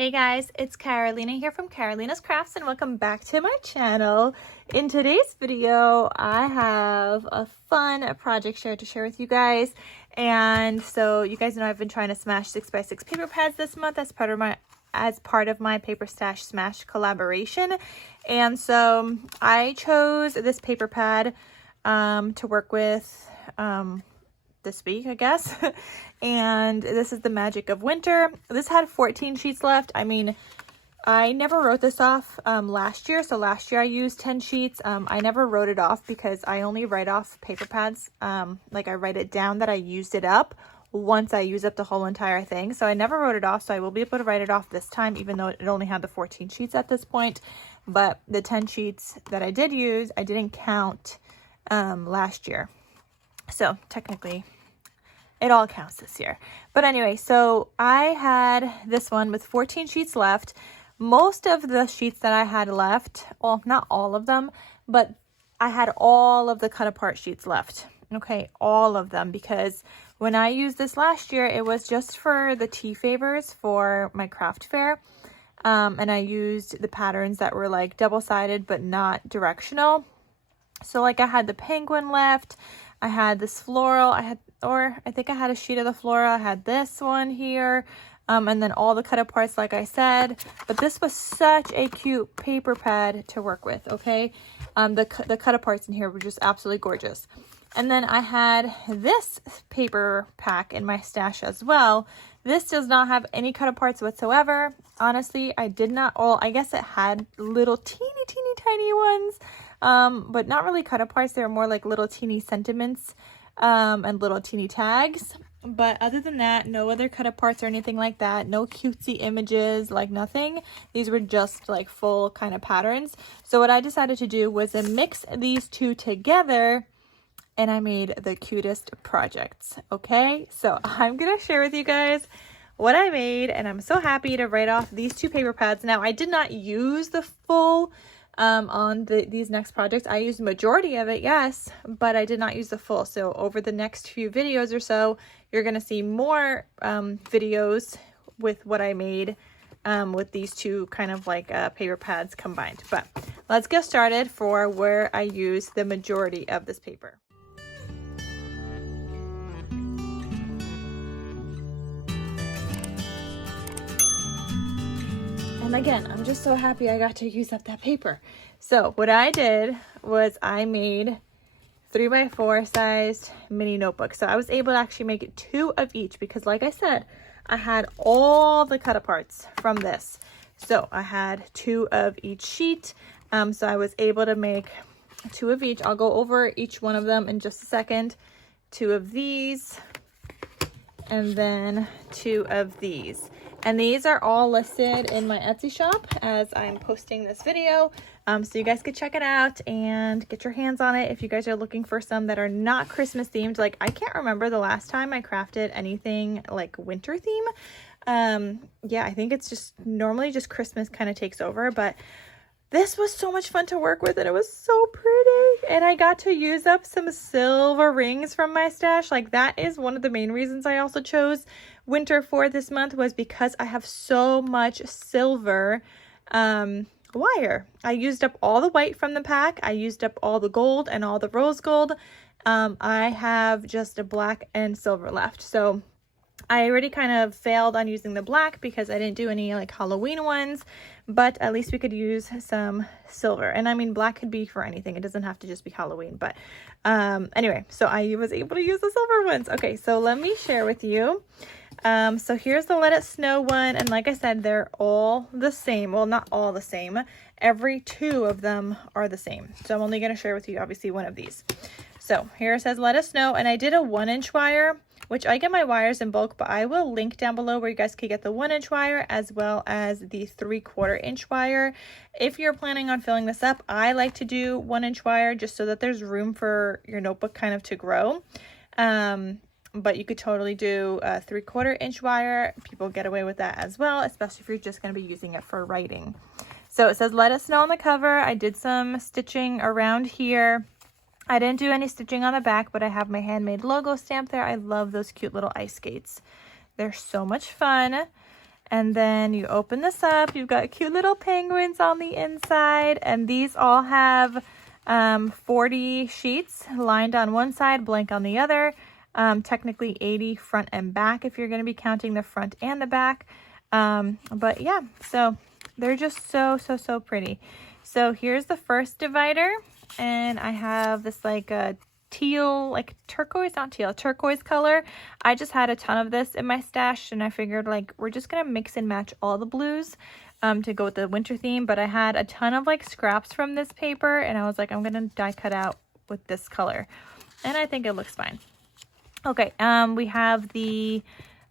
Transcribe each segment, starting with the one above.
Hey guys, it's Carolina here from KarolinasKrafts and welcome back to my channel. In today's video, I have a fun project to share with you guys. And so you guys know I've been trying to smash 6x6 paper pads this month as part of my Paper Stash Smash collaboration. And so I chose this paper pad to work with this week, I guess. And this is the magic of winter. This had 14 sheets left. I mean, I never wrote this off last year. So last year I used 10 sheets. I never wrote it off because I only write off paper pads. Like I write it down that I used it up once I use up the whole entire thing. So I never wrote it off. So I will be able to write it off this time, even though it only had the 14 sheets at this point. But the 10 sheets that I did use, I didn't count last year. So technically it all counts this year. But anyway, so I had this one with 14 sheets left. Most of the sheets that I had left, well, not all of them, but I had all of the cut apart sheets left. Okay, all of them, because when I used this last year, it was just for the tea favors for my craft fair. And I used the patterns that were like double-sided but not directional. So like I had the penguin left, I had this floral, I think I had a sheet of the floral, I had this one here, and then all the cut aparts like I said. But this was such a cute paper pad to work with, okay? The cut aparts in here were just absolutely gorgeous. And then I had this paper pack in my stash as well. This does not have any cut aparts whatsoever. Honestly, I did not, well, I guess it had little teeny tiny ones, but not really cut aparts. They were more like little teeny sentiments and little teeny tags. But other than that, no other cut aparts or anything like that. No cutesy images, like nothing. These were just like full kind of patterns. So what I decided to do was to mix these two together, and I made the cutest projects. Okay, so I'm gonna share with you guys what I made, and I'm so happy to write off these two paper pads. Now, I did not use the full on these next projects. I used the majority of it, yes, but I did not use the full. So over the next few videos or so, you're gonna see more videos with what I made with these two kind of like paper pads combined. But let's get started for where I use the majority of this paper. And again, I'm just so happy I got to use up that paper. So what I did was I made 3x4 sized mini notebooks. So I was able to actually make 2 of each because like I said, I had all the cut aparts from this. So I had 2 of each sheet. So I was able to make 2 of each. I'll go over each one of them in just a second. 2 of these and then 2 of these. And these are all listed in my Etsy shop as I'm posting this video. So you guys could check it out and get your hands on it if you guys are looking for some that are not Christmas themed. Like I can't remember the last time I crafted anything like winter theme. Yeah, I think it's just normally just Christmas kind of takes over, but this was so much fun to work with and it was so pretty. And I got to use up some silver rings from my stash. Like that is one of the main reasons I also chose winter for this month, was because I have so much silver wire. I used up all the white from the pack. I used up all the gold and all the rose gold. I have just a black and silver left. So I already kind of failed on using the black because I didn't do any like Halloween ones, but at least we could use some silver. And I mean, black could be for anything. It doesn't have to just be Halloween, but anyway, so I was able to use the silver ones. Okay, so let me share with you. So here's the Let It Snow one. And like I said, they're all the same. Well, not all the same. Every 2 of them are the same. So I'm only going to share with you, obviously, one of these. So here it says Let It Snow, and I did a 1-inch wire, which I get my wires in bulk, but I will link down below where you guys could get the 1-inch wire as well as the 3/4-inch wire. If you're planning on filling this up, I like to do 1-inch wire just so that there's room for your notebook kind of to grow. But you could totally do a 3/4-inch wire. People get away with that as well, especially if you're just going to be using it for writing. So it says Let It Snow on the cover. I did some stitching around here. I didn't do any stitching on the back, but I have my handmade logo stamp there. I love those cute little ice skates. They're so much fun. And then you open this up, you've got cute little penguins on the inside, and these all have 40 sheets lined on one side, blank on the other. Technically 80 front and back if you're going to be counting the front and the back. But yeah, so they're just so pretty. So here's the first divider, and I have this like a teal, like turquoise, not teal, turquoise color. I just had a ton of this in my stash, and I figured like we're just gonna mix and match all the blues to go with the winter theme. But I had a ton of like scraps from this paper, and I was like, I'm gonna die cut out with this color, and I think it looks fine. Okay, we have the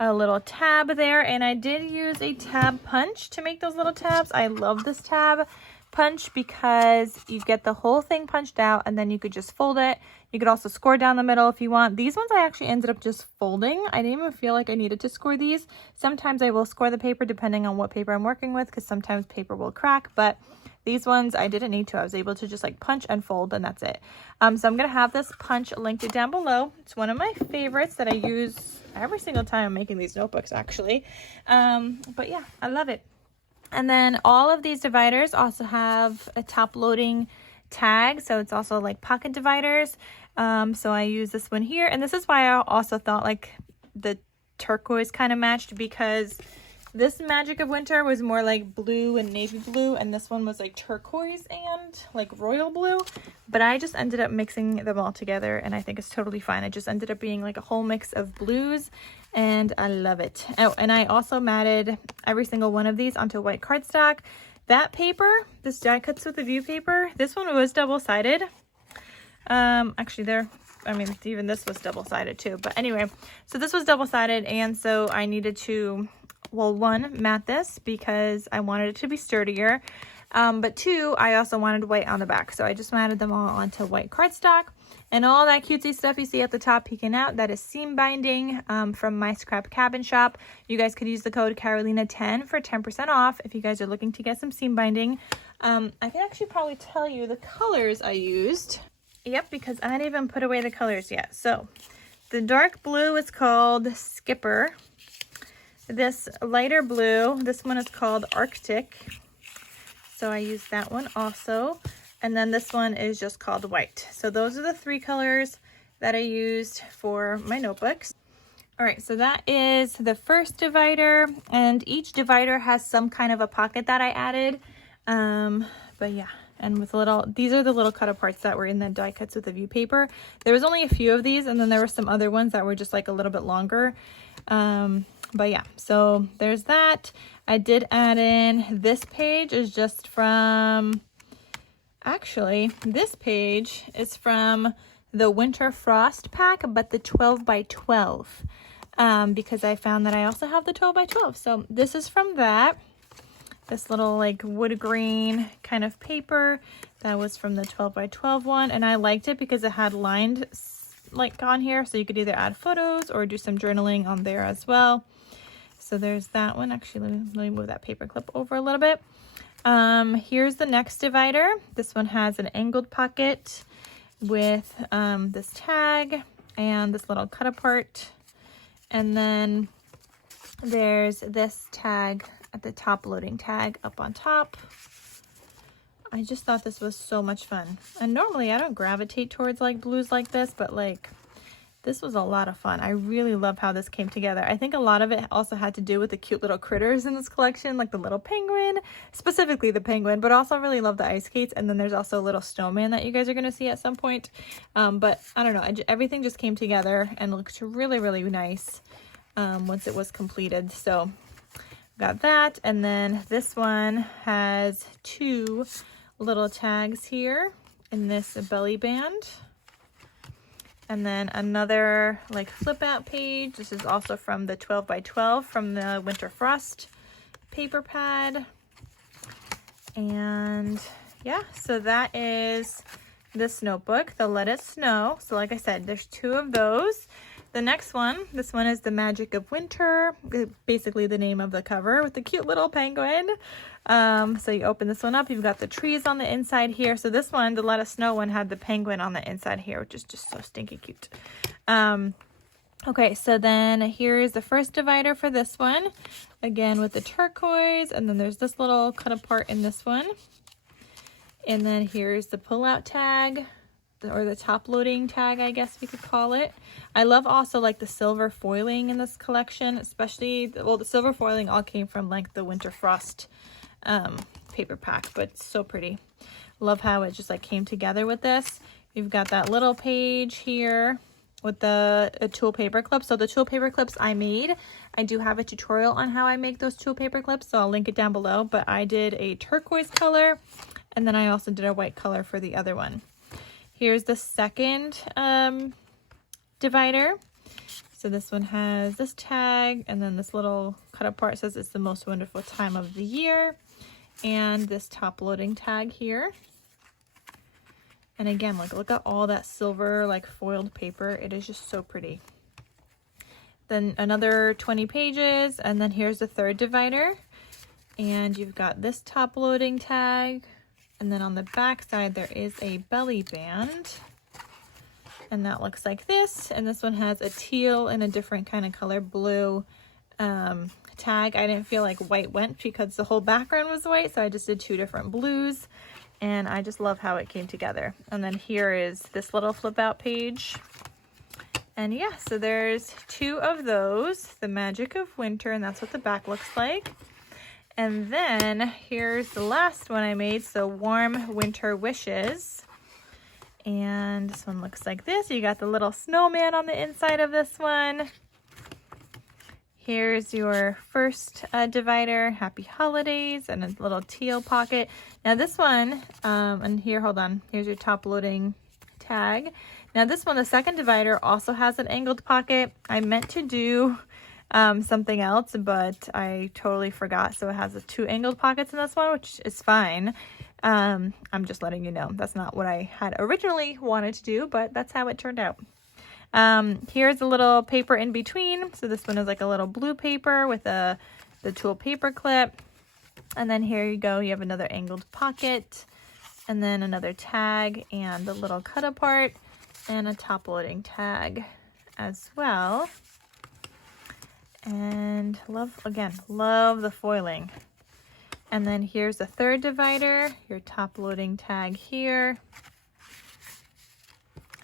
little tab there, and I did use a tab punch to make those little tabs. I love this tab punch because you get the whole thing punched out, and then you could just fold it. You could also score down the middle if you want. These ones I actually ended up just folding. I didn't even feel like I needed to score these. Sometimes I will score the paper depending on what paper I'm working with, because sometimes paper will crack, but these ones I didn't need to. I was able to just like punch and fold, and that's it. So I'm gonna have this punch linked down below. It's one of my favorites that I use every single time I'm making these notebooks actually. But yeah, I love it. And then all of these dividers also have a top loading tag, so it's also like pocket dividers. So I use this one here, and this is why I also thought like the turquoise kind of matched, because this Magic of Winter was more like blue and navy blue, and this one was like turquoise and like royal blue. But I just ended up mixing them all together, and I think it's totally fine. It just ended up being like a whole mix of blues, and I love it. Oh, and I also matted every single one of these onto white cardstock. That paper, this die cuts with the view paper, this one was double-sided. Actually even this was double-sided too. But anyway, so this was double-sided, and so I needed to, well, one, mat this because I wanted it to be sturdier. But two, I also wanted white on the back. So I just matted them all onto white cardstock. And all that cutesy stuff you see at the top peeking out, that is seam binding from my Scrap Cabin shop. You guys could use the code Carolina10 for 10% off if you guys are looking to get some seam binding. I can actually probably tell you the colors I used. Yep, because I didn't even put away the colors yet. So the dark blue is called Skipper. This lighter blue, this one is called Arctic. So I used that one also. And then this one is just called white. So those are the three colors that I used for my notebooks. All right, so that is the first divider, and each divider has some kind of a pocket that I added. But yeah, and with these are the little cut aparts that were in the die cuts with the view paper. There was only a few of these, and then there were some other ones that were just like a little bit longer. But yeah, so there's that. I did add in, this page is just from, actually, this page is from the Winter Frost pack, but the 12 by 12, because I found that I also have the 12 by 12. So this is from that. This little like wood green kind of paper that was from the 12 by 12 one, and I liked it because it had lined like on here, so you could either add photos or do some journaling on there as well. So there's that one. Actually, let me move that paper clip over a little bit. Here's the next divider. This one has an angled pocket with this tag and this little cut apart, and then there's this tag at the top, loading tag up on top. I just thought this was so much fun, and normally I don't gravitate towards like blues like this, but like this was a lot of fun. I really love how this came together. I think a lot of it also had to do with the cute little critters in this collection, like the little penguin, specifically the penguin, but also really love the ice skates. And then there's also a little snowman that you guys are going to see at some point. But I don't know, everything just came together and looked really, really nice once it was completed. So got that. And then this one has two little tags here in this belly band. And then another like flip out page. This is also from the 12 by 12 from the Winter Frost paper pad. And yeah, so that is this notebook, the Let It Snow. So like I said, there's two of those. The next one, this one is the Magic of Winter, basically the name of the cover with the cute little penguin. So you open this one up, you've got the trees on the inside here. So this one, the Let It Snow one, had the penguin on the inside here, which is just so stinky cute. Okay, so then here's the first divider for this one. Again with the turquoise, and then there's this little cut apart in this one. And then here's the pull-out tag, or the top loading tag, I guess we could call it. I love also like the silver foiling in this collection, especially, well, the silver foiling all came from like the Winter Frost paper pack, but it's so pretty. Love how it just like came together with this. We've got that little page here with the tool paper clips. So the tool paper clips I made, I do have a tutorial on how I make those tool paper clips, so I'll link it down below, but I did a turquoise color, and then I also did a white color for the other one. Here's the second divider. So this one has this tag, and then this little cut apart says it's the most wonderful time of the year, and this top loading tag here. And again, like, look at all that silver like foiled paper. It is just so pretty. Then another 20 pages, and then here's the third divider. And you've got this top loading tag, and then on the back side there is a belly band. And that looks like this. And this one has a teal and a different kind of color, blue tag. I didn't feel like white went because the whole background was white, so I just did two different blues. And I just love how it came together. And then here is this little flip out page. And yeah, so there's two of those, the Magic of Winter, and that's what the back looks like. And then here's the last one I made, so Warm Winter Wishes. And this one looks like this. You got the little snowman on the inside of this one. Here's your first divider, Happy Holidays, and a little teal pocket. Now this one, and here, hold on, here's your top loading tag. Now this one, the second divider, also has an angled pocket. I meant to do something else, but I totally forgot. So it has the two angled pockets in this one, which is fine. I'm just letting you know. That's not what I had originally wanted to do, but that's how it turned out. Here's a little paper in between. So this one is like a little blue paper with the tool paper clip. And then here you go. You have another angled pocket, and then another tag, and a little cut apart, and a top loading tag as well. And love the foiling. And then here's the third divider, your top loading tag here.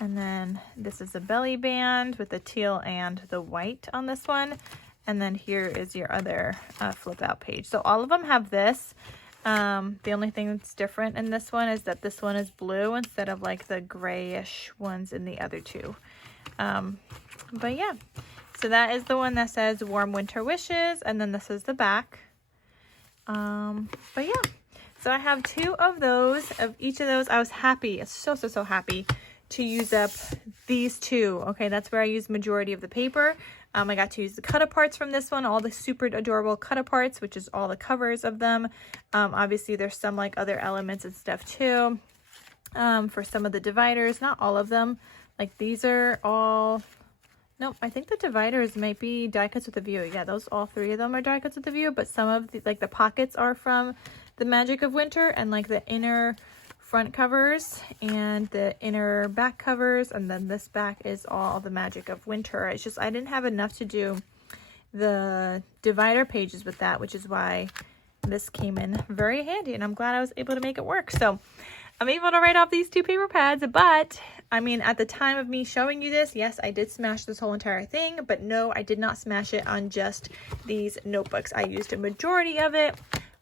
And then this is a belly band with the teal and the white on this one. And then here is your other flip out page. So all of them have this. The only thing that's different in this one is that this one is blue instead of like the grayish ones in the other two. But yeah, so that is the one that says Warm Winter Wishes, and then this is the back. But yeah, so I have two of those, of each of those. I was happy, so happy to use up these two. Okay, that's where I used majority of the paper. I got to use the cut aparts from this one, all the super adorable cut aparts, which is all the covers of them. Obviously there's some like other elements and stuff too. For some of the dividers, not all of them. Like these are all, nope, I think the dividers might be die cuts with a view. Yeah, those, all three of them are die cuts with a view, but some of the, like the pockets are from the Magic of Winter, and like the inner front covers and the inner back covers, and then this back is all the Magic of Winter. It's just I didn't have enough to do the divider pages with that, which is why this came in very handy, and I'm glad I was able to make it work. So I'm able to write off these two paper pads, but I mean, at the time of me showing you this, yes, I did smash this whole entire thing, but no, I did not smash it on just these notebooks. I used a majority of it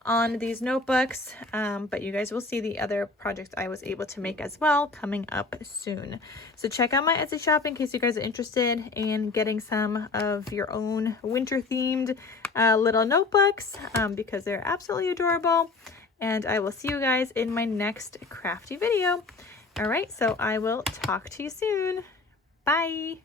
on these notebooks, but you guys will see the other projects I was able to make as well coming up soon. So check out my Etsy shop in case you guys are interested in getting some of your own winter themed little notebooks, because they're absolutely adorable. And I will see you guys in my next crafty video. All right, so I will talk to you soon. Bye.